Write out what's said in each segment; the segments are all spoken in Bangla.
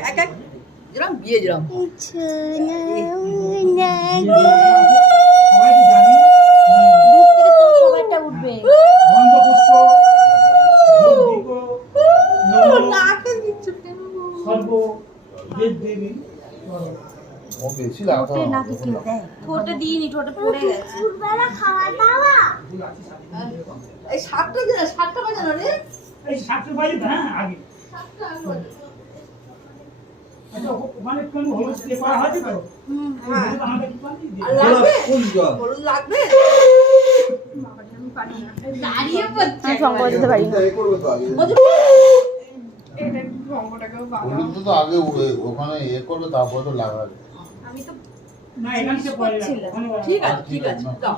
এক এক? এক যেরকম বিয়ে যেরকম সাতটা সাতটা বাজানো রে? এই সাতশো বাজে হ্যাঁ আগে। সাতটা আগে। বাজানো। ওখানে কোন হলুদ করা তো? হ্যাঁ। হলুদ আমাদের কি পানি দিয়ে? আর লাগবে? হলুদ লাগবে? দাঁড়িয়ে পড়ছে। সঙ্গ দিতে পারি না। এ করবে তো আগে। হলুদ তো আগে ওখানে ইয়ে করবে তারপরে তো লাগাবে। আমি তো না এখান। ওখানে ঠিক আছে ঠিক ঠিক আছে, আছে না। যাও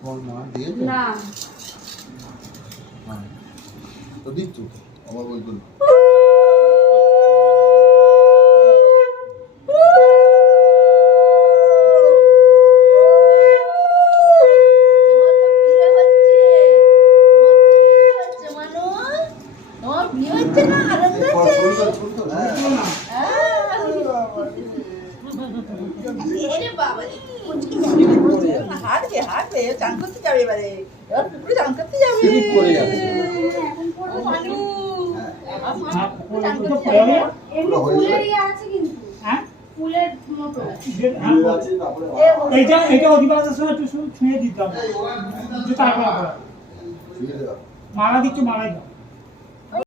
তোমার মা না হ্যাঁ। তো দিচ্ছ আমার বলতো না। চান করতে যাবে এবারে। এবার পুকুরে চান করতে যাবে। করে যাবে। মানু হ্যাঁ, হয়ে? এইটা অধিবাসের সময় একটু ছুঁয়ে। মালা দিচ্ছ মারাই দাও